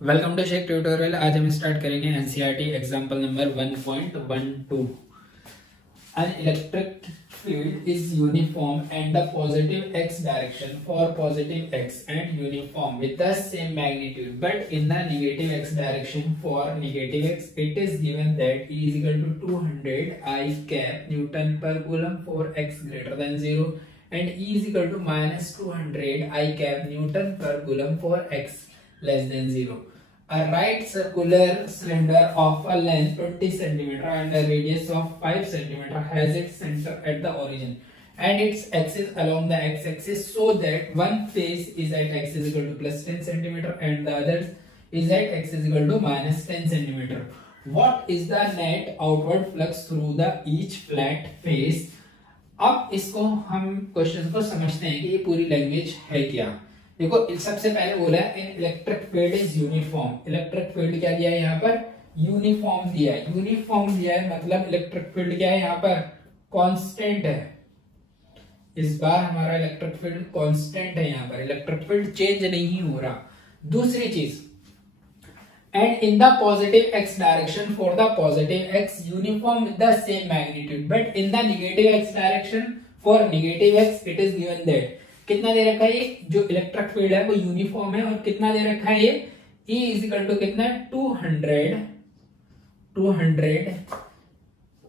Welcome to shake tutorial. आज हम start करेंगे NCERT example number 1.12। An electric field is uniform and the positive x direction for positive x and uniform with the same magnitude, but in the negative x direction for negative x it is given that E is equal to 200 I cap Newton per coulomb for x greater than 0 and E is equal to minus 200 I cap Newton per coulomb for x less than 0. A right circular cylinder of a length 20 cm and a radius of 5 cm has its center at the origin and its axis along the x-axis, so that one face is at x is equal to plus 10 cm and the other is at x is equal to minus 10 cm. What is the net outward flux through the each flat face? अब इसको हम question को समझते हैं कि ये पूरी language है क्या। देखो सबसे पहले बोला है electric field is uniform. Electric field क्या दिया है यहाँ पर? यूनिफॉर्म दिया है। यूनिफॉर्म दिया है मतलब इलेक्ट्रिक फील्ड क्या है यहाँ पर? कांस्टेंट है। इस बार हमारा इलेक्ट्रिक फील्ड कांस्टेंट है, यहाँ पर इलेक्ट्रिक फील्ड चेंज नहीं हो रहा। दूसरी चीज, and in the positive x direction for the positive x uniform with the same magnitude, but in the negative x direction for negative x it is given that कितना दे रखा है ये जो इलेक्ट्रिक फील्ड है वो यूनिफॉर्म है और कितना दे रखा है ये E इज इक्वल टू कितना 200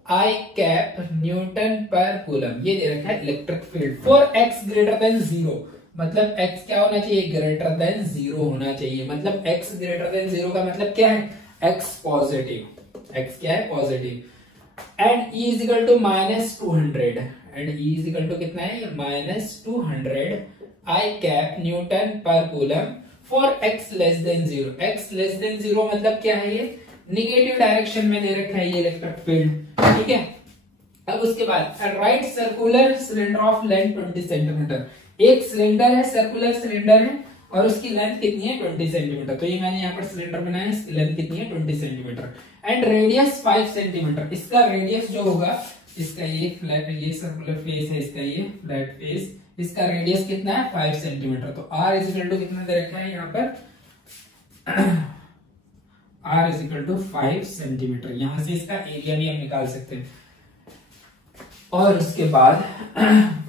I cap newton per coulomb, ये दे रखा है electric field for x greater than 0। मतलब x क्या होना चाहिए? ग्रेटर देन 0 होना चाहिए। मतलब x ग्रेटर देन 0 का मतलब क्या है? x positive. x क्या है? Positive. And E is equal to minus 200 and E is equal to कितना है? Minus 200 I cap newton per coulomb for x less than 0। x less than 0 मतलब क्या है? ये निगेटिव डायरेक्शन में दे रखा है ये इलेक्ट्रिक फील्ड, ठीक है। अब उसके बाद right circular cylinder of length 20 centimetre. एक सिलेंडर है, सर्कुलर सिलेंडर है और उसकी लेंथ कितनी है? 20 सेंटीमीटर। तो ये मैंने यहाँ पर सिलेंडर बनाया है, इसकी लेंथ कितनी है? 20 सेंटीमीटर एंड रेडियस 5 सेंटीमीटर। इसका रेडियस जो होगा, इसका ये फ्लैट, ये सर्कुलर फेस है, इसका ये फ्लैट फेस, इसका रेडियस कितना है? 5 सेंटीमीटर। तो r इज इक्वल टू कितना दे रखा है यहाँ पर? r is equal to 5 centimetre. यहां से इसका एरिया भी हम निकाल सकते हैं। और उसके बाद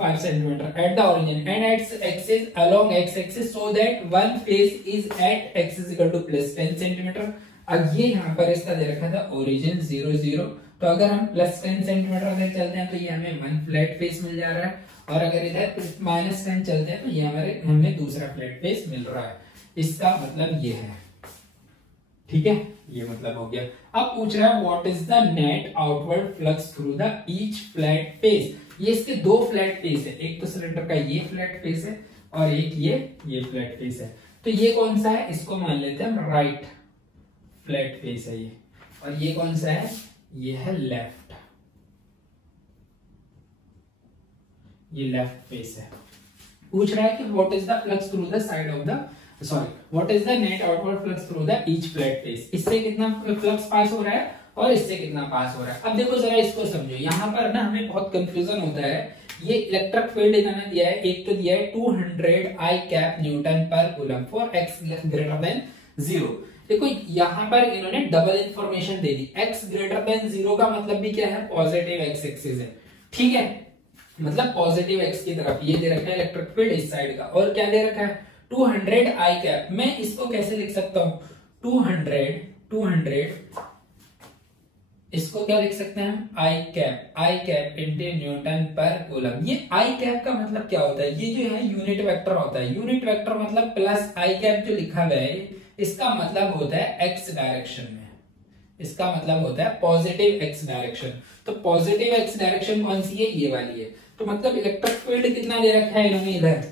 5 centimetre at the origin and at axis along x axis so that one face is at x is equal to plus 10 centimetre. अब ये यहाँ पर इसका दे रखा था ओरिजिन 0 0, तो अगर हम प्लस 10 सेंटीमीटर अगर चलते हैं तो ये हमें वन फ्लैट फेस मिल जा रहा है, और अगर इधर माइनस 10 चलते हैं तो ये हमें दूसरा फ्लैट फेस मिल रहा है। इसका मतलब ये है, ठीक है, ये मतलब हो गया। अब पूछ रहा है what is the net outward flux through the each flat face. ये इसके दो फ्लैट फेस है, एक तो सिलेंडर का ये फ्लैट फेस है और एक ये फ्लैट फेस है। तो ये कौन सा है? इसको मान लेते हैं हम राइट फ्लैट फेस है ये, और ये कौन सा है? ये है लेफ्ट, ये लेफ्ट फेस है। पूछ रहा है कि what is the flux through the side of the what is the net outward flux through the each flat face. इससे कितना फ्लक्स पास हो रहा है और इससे कितना पास हो रहा है। अब देखो जरा इसको समझो, यहाँ पर ना हमें बहुत कंफ्यूजन होता है। ये इलेक्ट्रिक फील्ड इन्होंने दिया है, एक तो दिया है 200 I cap newton per coulomb for x greater than 0। देखो यहाँ पर इन्होंने डबल इंफॉर्मेशन दे दी। x ग्रेटर देन 0 का मतलब भी क्या है? पॉजिटिव x एक्सिस है, ठीक है, मतलब पॉजिटिव x की तरफ ये दे रखा है इलेक्ट्रिक फील्ड इस साइड का। और क्या दे रखा है? 200 I कैप। मैं इसको कैसे लिख सकता हूं? 200 इसको क्या लिख सकते हैं? I cap into Newton per coulomb. ये I कैप का मतलब क्या होता है? ये जो है यूनिट वेक्टर होता है। यूनिट वेक्टर मतलब प्लस I कैप जो लिखा गया है, इसका मतलब होता है x डायरेक्शन में, इसका मतलब होता है पॉजिटिव x डायरेक्शन। तो पॉजिटिव x डायरेक्शन कौन सी है? ये वाली है। तो मतलब इलेक्ट्रिक फील्ड कितना दे रखा है इन्होंने? इधर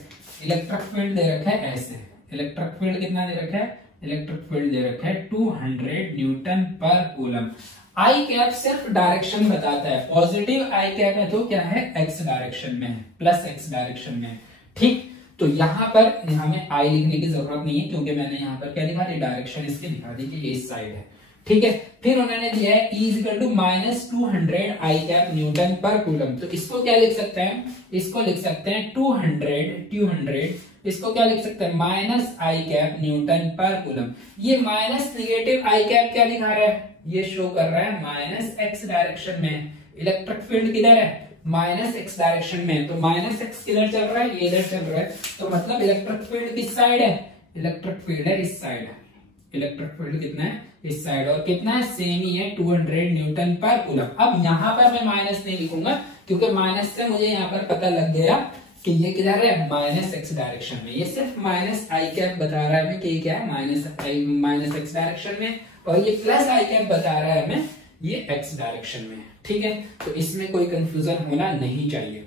इलेक्ट्रिक फील्ड दे रखा है ऐसे। इलेक्ट्रिक फील्ड कितना दे रखा है? इलेक्ट्रिक फील्ड दे रखा है 200 न्यूटन पर कूलम। आई कैप सिर्फ डायरेक्शन बताता है। पॉजिटिव आई कैप है तो क्या है? एक्स डायरेक्शन में है, प्लस एक्स डायरेक्शन में, ठीक। तो यहाँ पर हमें आई लिखने की जरूरत नहीं है क्योंकि मैंने यहाँ पर क्या लिखा दी? डायरेक्शन इसकी दिखा दी कि इस साइड है, ठीक है। फिर उन्होंने दिया है E equal to minus 200 I cap newton per coulomb. तो इसको क्या लिख सकते हैं? इसको लिख सकते हैं 200 इसको क्या लिख सकते हैं, माइनस आई कैप न्यूटन पर कूलम। ये माइनस निगेटिव आई कैप क्या दिखा रहा है, ये शो कर रहा है माइनस एक्स डायरेक्शन में। इलेक्ट्रिक फील्ड किधर है, माइनस एक्स डायरेक्शन में, तो माइनस एक्स किधर चल रहा है, ये इधर चल रहा है, तो मतलब इलेक्ट्रिक फील्ड किस साइड है, इलेक्ट्रिक फील्ड है इस साइड है। इलेक्ट्रिक फील्ड कितना है, इस साइड, और कितना है, सेम ही है 200 न्यूटन पर कूलम। अब यहाँ पर मैं माइनस नहीं लिखूंगा क्योंकि माइनस से मुझे यहाँ पर पता लग गया कि ये किधर है, माइनस एक्स डायरेक्शन में। ये सिर्फ माइनस आई कैप बता रहा है हमें कि क्या है, माइनस एक्स डायरेक्शन में, और ये प्लस आई कैप बता रहा है हमें ये एक्स डायरेक्शन में। ठीक है, तो इसमें कोई कंफ्यूजन होना नहीं चाहिए।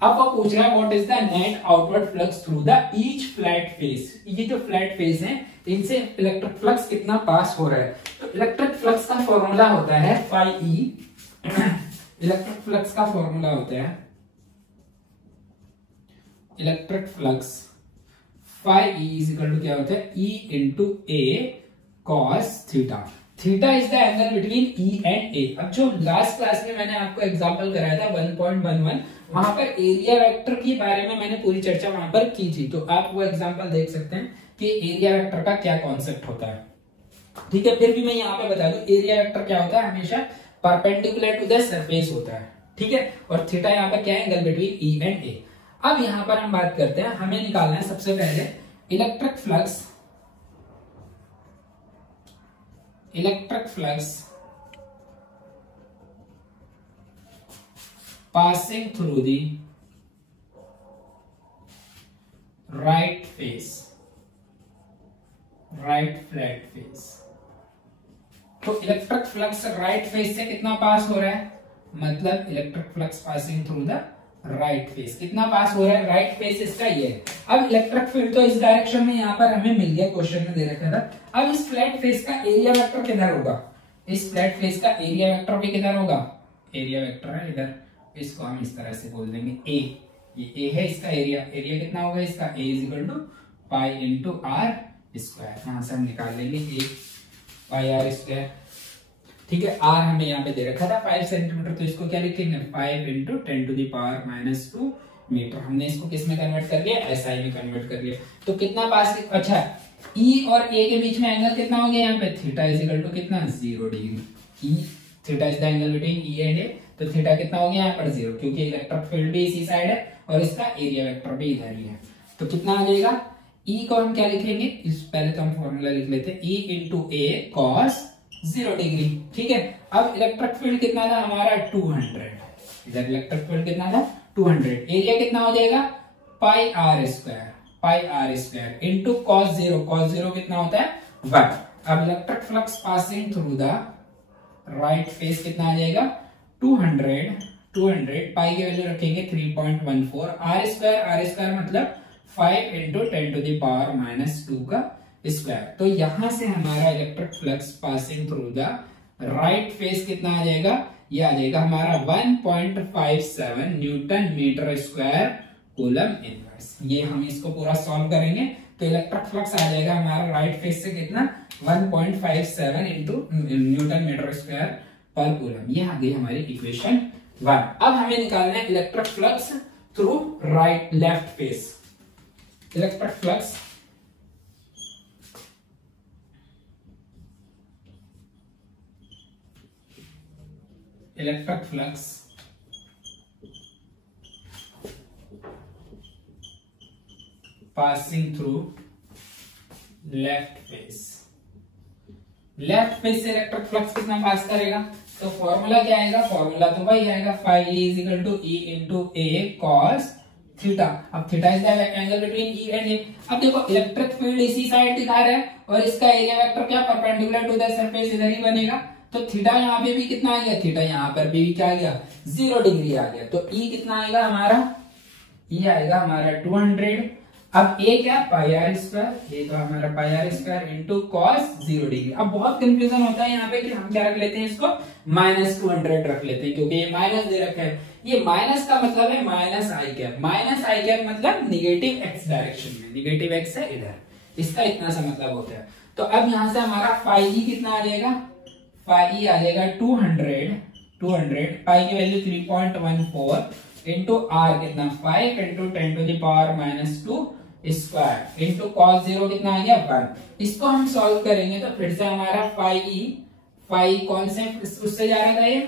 अब वो पूछ रहा है what is the net outward flux through the each flat face. ये जो फ्लैट फेस है इनसे इलेक्ट्रिक फ्लक्स कितना पास हो रहा है। तो इलेक्ट्रिक फ्लक्स का फॉर्मूला होता है फाई ई। इलेक्ट्रिक फ्लक्स का फॉर्मूला होता है, electric flux phi E is equal to क्या होता है, E into A cos theta. Theta is the angle between E and A. अब जो लास्ट क्लास में मैंने आपको एग्जांपल कराया था 1.11, वहां पर एरिया वेक्टर के बारे में मैंने पूरी चर्चा वहां पर की थी, तो आप वो एग्जांपल देख सकते हैं कि एरिया वेक्टर का क्या कॉन्सेप्ट होता है। ठीक है, फिर भी मैं यहाँ पे बता दूं, एरिया वेक्टर क्या होता है, हमेशा परपेंडिकुलर टू द सरफेस होता है। ठीक है, और थीटा यहाँ पर क्या है, angle between E and A. अब यहाँ पर हम बात करते हैं, हमें निकालना है सबसे पहले electric flux, electric flux passing through the right face, right flat face। तो इलेक्ट्रिक फ्लक्स राइट फेस से कितना पास हो रहा है, मतलब electric flux passing through the right face कितना पास हो रहा है, राइट फेस इसका ये है। अब इलेक्ट्रिक फील्ड तो इस डायरेक्शन में यहाँ पर हमें मिल गया, क्वेश्चन में दे रखा था। अब इस फ्लैट फेस का एरिया वेक्टर किधर होगा, इस फ्लैट फेस का एरिया वेक्टर भी किधर होगा, एरिया वेक्टर है इधर, इसको हम इस तरह से बोल देंगे ए। ये ए है इसका एरिया, एरिया कितना होगा इसका, A is equal to pi into R square. यहां से हम निकाल लेंगे ए पाई आर स्क्वायर। ठीक है, आर हमें यहाँ पे दे रखा था 5 सेंटीमीटर, तो इसको क्या लिखेंगे 5 into 10 to the power -2 metre. हमने इसको किस में कन्वर्ट कर लिया, एसआई में कन्वर्ट कर लिया। तो कितना पास, अच्छा ई और ए के बीच में एंगल कितना हो गया यहाँ पे, थीटा इज इक्वल टू कितना 0 degree. E theta is the angle between E and A, तो थीटा कितना हो गया यहाँ पर 0, क्योंकि इलेक्ट्रिक फील्ड भी इसी साइड है और इसका एरिया वेक्टर भी इधर ही है। तो कितना आ जाएगा, ई को हम क्या लिखेंगे, इस पहले तो हम फॉर्मूला लिख लेते हैं, ई इंटू ए कॉस 0 डिग्री। ठीक है, अब इलेक्ट्रिक फील्ड कितना था हमारा 200, इधर इलेक्ट्रिक फील्ड कितना था 200, एरिया कितना हो जाएगा pi R square, pi R square into cos 0, cos 0 कितना होता है 1। अब electric flux passing through the right face कितना आ जाएगा 200 पाई की वैल्यू रखेंगे 3.14, आर स्क्वायर मतलब 5 इंटू 10 टू द पावर -2 का स्क्वायर। तो यहां से हमारा electric flux passing through the right face कितना आ जाएगा, ये आ जाएगा हमारा 1.57 newton metre square coulomb inverse. ये हम इसको पूरा सॉल्व करेंगे तो इलेक्ट्रिक फ्लक्स आ जाएगा हमारा राइट फेस से कितना 1.57 into Newton metre square per coulomb. ये आ गई हमारी इक्वेशन 1। अब हमें निकालना है electric flux through right left face. Electric flux passing through left face. Left face से इलेक्ट्रिक फ्लक्स कितना पास करेगा, तो फॉर्मूला क्या आएगा, फॉर्मूला तो वही आएगा phi is equal to E into A cos theta. अब theta is the angle between E and A. अब देखो इलेक्ट्रिक फील्ड इसी साइड दिखा रहा है और इसका एरिया वेक्टर क्या परपेंडिकुलर टू द सरफेस इधर ही बनेगा, तो थीटा यहाँ पे भी कितना आ गया, थीटा यहाँ पर भी क्या आ गया 0 डिग्री आ गया। तो ई कितना आएगा हमारा, ई आएगा हमारा 200। अब ए क्या पाई आर स्क्वायर, ये तो हमारा pi R square into cos 0 degree. अब बहुत कंफ्यूजन होता है यहाँ पे कि हम क्या रख लेते हैं, इसको -200 रख लेते हैं क्योंकि ये माइनस दे रखा है। ये माइनस का मतलब है माइनस आई कैप, माइनस आई कैप मतलब निगेटिव एक्स डायरेक्शन में, निगेटिव एक्स है इधर, इसका इतना सा मतलब होता है। तो अब यहाँ से हमारा फाई ई कितना आ जाएगा, फाई ई आ जाएगा 200 पाई की वैल्यू 3.14 इंटू आर कितना 5 into 10 to the power -2 square into cos 0 कितना आ गया 1। इसको हम सॉल्व करेंगे तो फिर से हमारा फाई कौन से उससे जा रहा था ये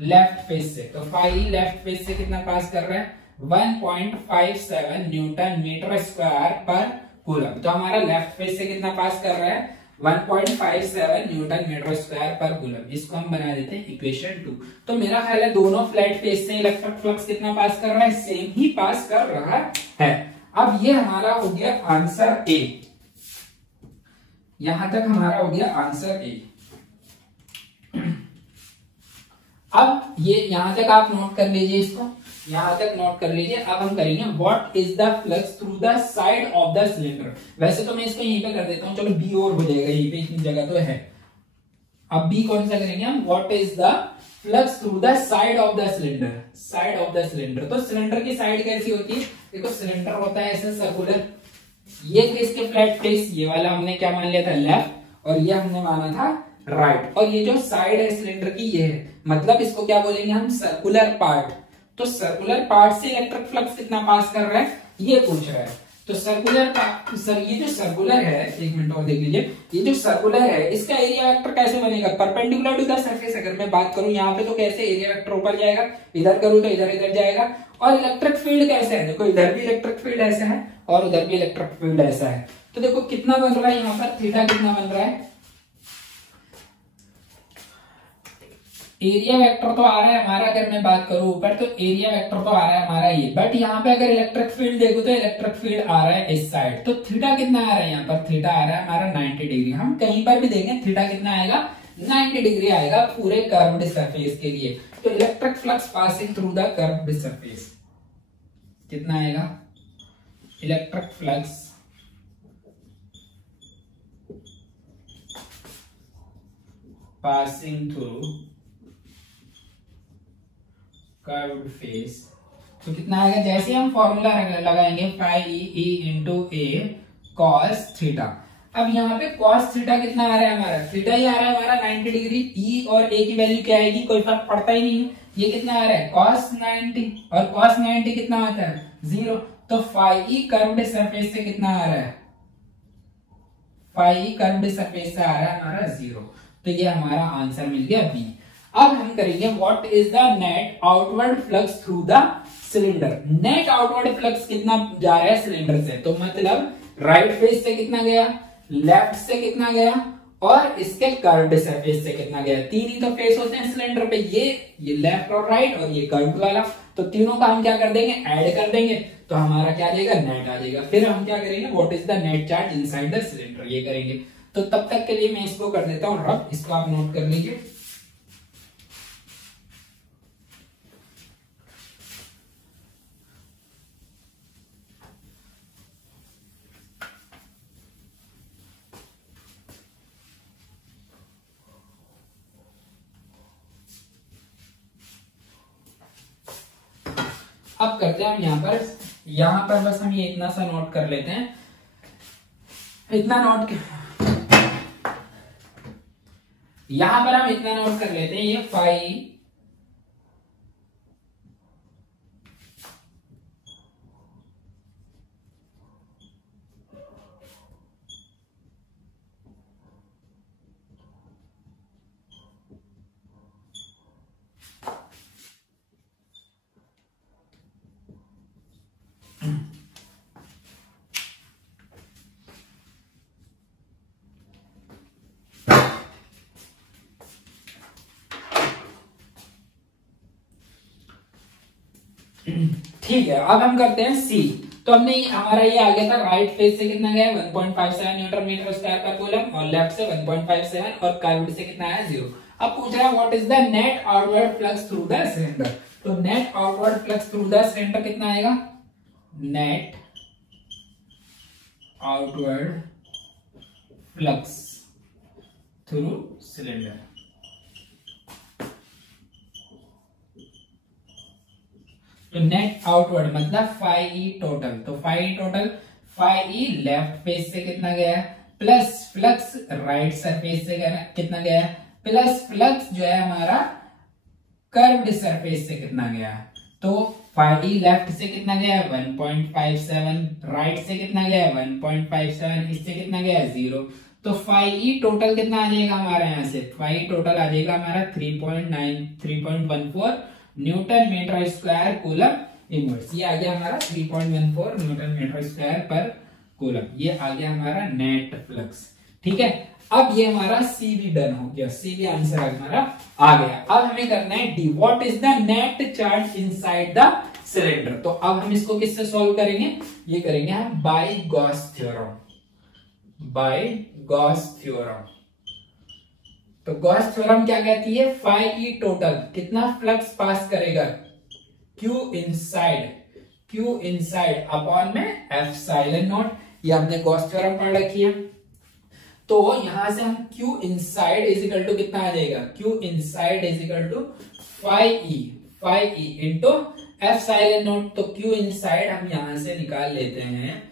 लेफ्ट फेस से, तो फाई लेफ्ट फेस से कितना पास कर रहा है 1.57 newton metre square per coulomb. तो हमारा लेफ्ट फेस से कितना पास कर रहा है 1.57 newton metre square per coulomb. इसको हम बना देते हैं इक्वेशन 2। तो मेरा ख्याल है दोनों फ्लैट फेस से इलेक्ट्रिक फ्लक्स कितना पास कर रहा है, सेम ही पास कर रहा है। अब ये हमारा हो गया आंसर ए, यहां तक हमारा हो गया आंसर ए। अब ये यहां तक आप नोट कर लीजिए, इसको यहां तक नोट कर लीजिए। अब हम करेंगे what is the flux through the side of the cylinder. वैसे तो मैं इसको यहीं पे कर देता हूं, चलो बी और हो जाएगा, यहीं पे इतनी जगह तो है। अब बी कौन सा करेंगे हम, what is the flux through the side of the cylinder. Side of the cylinder, तो सिलेंडर की साइड कैसी होती है, देखो सिलेंडर होता है ऐसे सर्कुलर, ये थे इसके फ्लैट फेस, ये वाला हमने क्या मान लिया था लेफ्ट और ये हमने माना था राइट, और ये जो साइड है सिलेंडर की ये है, मतलब इसको क्या बोलेंगे हम सर्कुलर पार्ट। तो सर्कुलर पार्ट से इलेक्ट्रिक फ्लक्स कितना पास कर रहा है ये पूछ रहा है। तो सर्कुलर सर ये जो सर्कुलर है, एक मिनट और देख लीजिए, ये जो सर्कुलर है इसका एरिया वेक्टर कैसे बनेगा, परपेंडिकुलर टू द सरफेस। अगर मैं बात करूं यहाँ पे तो कैसे एरिया वेक्टर ऊपर जाएगा, इधर करूं तो इधर इधर जाएगा। और इलेक्ट्रिक फील्ड कैसे है, देखो इधर भी इलेक्ट्रिक फील्ड ऐसा है और उधर भी इलेक्ट्रिक फील्ड ऐसा है। तो देखो कितना बन रहा है यहाँ पर, थीटा कितना बन रहा है, एरिया वेक्टर तो आ रहा है हमारा, अगर मैं बात करूं ऊपर तो एरिया वेक्टर तो आ रहा है हमारा ये, बट यहाँ पे अगर इलेक्ट्रिक फील्ड देखो तो इलेक्ट्रिक फील्ड आ रहा है इस साइड। तो थीटा कितना आ रहा है यहाँ पर, थीटा आ रहा है हमारा 90 डिग्री। हम कहीं पर भी देखें थीटा कितना आएगा 90 डिग्री आएगा पूरे कर्व्ड सरफेस के लिए। तो electric flux passing through the curved surface कितना आएगा, electric flux passing through curved face, तो कितना आएगा, जैसे हम फॉर्मूला लगाएंगे phi E into A cos theta. अब यहाँ पे कॉस थीटा कितना आ रहा है हमारा, थीटा ही आ रहा है हमारा 90 डिग्री। ई और ए की वैल्यू क्या आएगी, कोई फर्क पड़ता ही नहीं है। ये कितना आ रहा है कॉस 90, और कॉस 90 कितना आता है 0। तो फाई ई कर्व्ड सरफेस से कितना आ रहा है, फाई ई कर्व्ड सरफेस से आ रहा है हमारा 0। तो ये हमारा आंसर मिल गया बी। अब हम करेंगे what is the net outward flux through the cylinder. Net outward flux कितना जा रहा है सिलेंडर से, तो मतलब राइट फेस से कितना गया, लेफ्ट से कितना गया, और इसके कर्व्ड सरफेस से कितना गया। तीन ही तो फेस होते हैं सिलेंडर पे, ये लेफ्ट और राइट और ये कर्व्ड वाला। तो तीनों का हम क्या कर देंगे, ऐड कर देंगे, तो हमारा क्या आ जाएगा नेट आ जाएगा। फिर हम क्या करेंगे, what is the net charge inside the cylinder, ये करेंगे। तो तब तक के लिए मैं इसको कर देता हूँ रफ, इसको आप नोट कर लीजिए। अब करते हैं हम यहाँ पर बस हम ये इतना सा नोट कर लेते हैं, इतना नोट यहां पर हम इतना नोट कर लेते हैं, ये फाई ठीक है। अब हम करते हैं सी। तो हमने हमारा ये आ गया था राइट फेस से कितना गया 1.57 newton metre square per coulomb, और लेफ्ट से 1.57 और कर्व्ड से कितना आया 0। अब पूछ रहा है what is the net outward flux through the cylinder. तो net outward flux through the cylinder कितना आएगा, net outward flux through cylinder. तो नेट आउटवर्ड मतलब फाई ई टोटल, तो phi E total, phi E left face से कितना गया, plus flux right surface से कितना गया, प्लस फ्लक्स जो है हमारा कर्व्ड सरफेस से कितना गया। तो फाइव ई लेफ्ट से कितना गया है 1.57, राइट से कितना गया है 1.57, इससे कितना गया है 0। तो फाइव ई टोटल कितना आ जाएगा हमारा यहाँ से, फाइव टोटल आ जाएगा हमारा 3.14 newton metre square coulomb inverse. ये आ गया हमारा 3.14 newton metre square per coulomb. ये आ गया हमारा नेट फ्लक्स। ठीक है, अब ये हमारा सी भी डन हो गया, सी भी आंसर हमारा आ गया। अब हमें करना है D, what is the net charge inside the cylinder. तो अब हम इसको किससे सॉल्व करेंगे, ये करेंगे हम by Gauss theorem, by Gauss theorem. तो गॉस थ्योरम क्या कहती है, फाइव ई टोटल कितना फ्लक्स पास करेगा, Q इनसाइड अपॉन में एप्सिलॉन नॉट। ये हमने गॉस थ्योरम पढ़ रखी है। तो यहां से हम Q inside is equal to कितना आ जाएगा, Q inside is equal to 5E into epsilon naught. तो Q इनसाइड हम यहां से निकाल लेते हैं,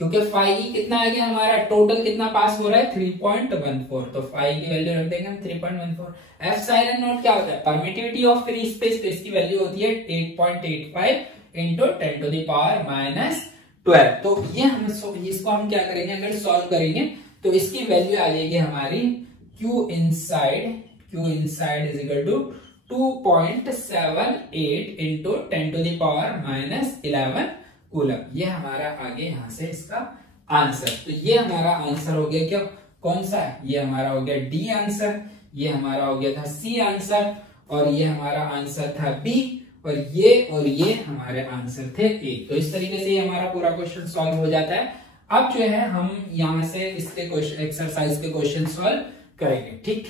क्योंकि 5E कितना आ गया हमारा, टोटल कितना पास हो रहा है 3.14। तो 5 की वैल्यू रख देंगे हम 3.14। एप्सिलॉन नॉट क्या होता है, परमिटिविटी ऑफ फ्री स्पेस, तो इसकी वैल्यू होती है 8.85 into 10 to the power minus 12। तो ये हम इसको हम क्या करेंगे, अगर सॉल्व करेंगे तो इसकी वैल्यू आ जाएगी हमारी Q inside is equal to 2.78 into 10 to the power minus 11 coulomb. ये हमारा आगे यहां से इसका आंसर। तो ये हमारा आंसर हो गया, क्या कौन सा है, ये हमारा हो गया डी आंसर, ये हमारा हो गया था सी आंसर, और ये हमारा आंसर था बी, और ये हमारे आंसर थे ए। तो इस तरीके से ये हमारा पूरा क्वेश्चन सॉल्व हो जाता है। अब जो है हम यहां से इसके क्वेश्चन एक्सरसाइज के क्वेश्चन सॉल्व करेंगे। ठीक।